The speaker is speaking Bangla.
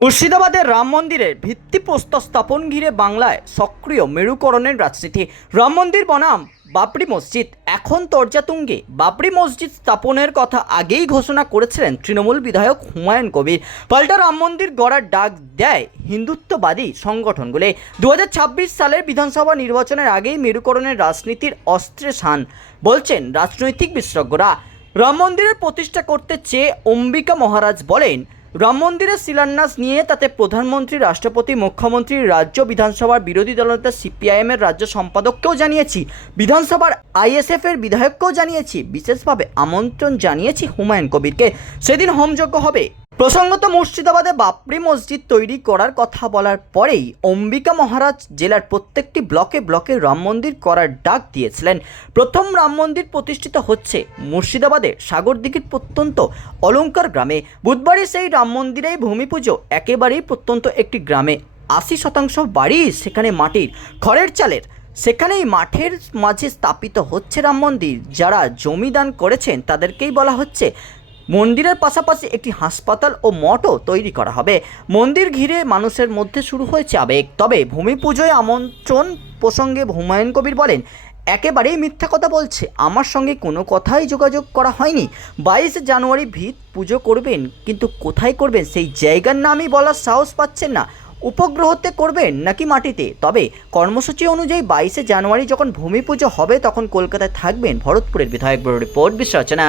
মুর্শিদাবাদের রাম মন্দিরের ভিত্তিপ্রস্তর স্থাপন ঘিরে বাংলায় সক্রিয় মেরুকরণের রাজনীতি। রাম মন্দির বনাম বাবরি মসজিদ। এখন তর্জাতুঙ্গে। বাবরি মসজিদ স্থাপনের কথা আগেই ঘোষণা করেছিলেন তৃণমূল বিধায়ক হুমায়ুন কবির। পাল্টা রাম মন্দির গড়ার ডাক দেয় হিন্দুত্ববাদী সংগঠনগুলি। দু হাজার ছাব্বিশ সালের বিধানসভা নির্বাচনের আগেই মেরুকরণের রাজনীতির অস্ত্রে শান। বলছেন রাজনৈতিক বিশেষজ্ঞরা রাম মন্দিরের প্রতিষ্ঠা করতে চেয়ে অম্বিকা মহারাজ বলেন, রাম মন্দিরের শিলান্যাস নিয়ে তাতে প্রধানমন্ত্রী, রাষ্ট্রপতি, মুখ্যমন্ত্রী, রাজ্য বিধানসভার বিরোধী দলনেতা সিপিআইএমের রাজ্য সম্পাদককেও জানিয়েছি, বিধানসভার আইএসএফের বিধায়ককেও জানিয়েছি, বিশেষভাবে আমন্ত্রণ জানিয়েছি হুমায়ুন কবিরকে। সেদিন হোমযোগ্য হবে। প্রসঙ্গত মুর্শিদাবাদে বাবরি মসজিদ তৈরি করার কথা বলার পরেই অম্বিকা মহারাজ জেলার প্রত্যেকটি ব্লকে ব্লকে রাম মন্দির করার ডাক দিয়েছিলেন। প্রথম রাম মন্দির প্রতিষ্ঠিত হচ্ছে মুর্শিদাবাদের সাগরদিঘির প্রত্যন্ত অলঙ্কার গ্রামে। বুধবারই সেই রাম মন্দিরেই ভূমি পুজো একেবারেই প্রত্যন্ত একটি গ্রামে। আশি শতাংশ বাড়ি সেখানে মাটির খড়ের চালের। সেখানেই মাঠের মাঝে স্থাপিত হচ্ছে রাম মন্দির। যারা জমি দান করেছেন তাদেরকেই বলা হচ্ছে মন্দিরের পাশাপাশি একটি হাসপাতাল ও মঠও তৈরি করা হবে। মন্দির ঘিরে মানুষের মধ্যে শুরু হয়েছে আবেগ। তবে ভূমি পুজোয় আমন্ত্রণ প্রসঙ্গে হুমায়ুন কবির বলেন, একেবারেই মিথ্যা কথা বলছে। আমার সঙ্গে কোনো কথাই যোগাযোগ করা হয়নি। বাইশে জানুয়ারি ভিত পুজো করবেন, কিন্তু কোথায় করবেন সেই জায়গার নামই বলার সাহস পাচ্ছেন না। উপগ্রহতে করবেন নাকি মাটিতে? তবে কর্মসূচি অনুযায়ী বাইশে জানুয়ারি যখন ভূমি পুজো হবে, তখন কলকাতায় থাকবেন ভরতপুরের বিধায়ক। Bureau report বিশ্লেষণা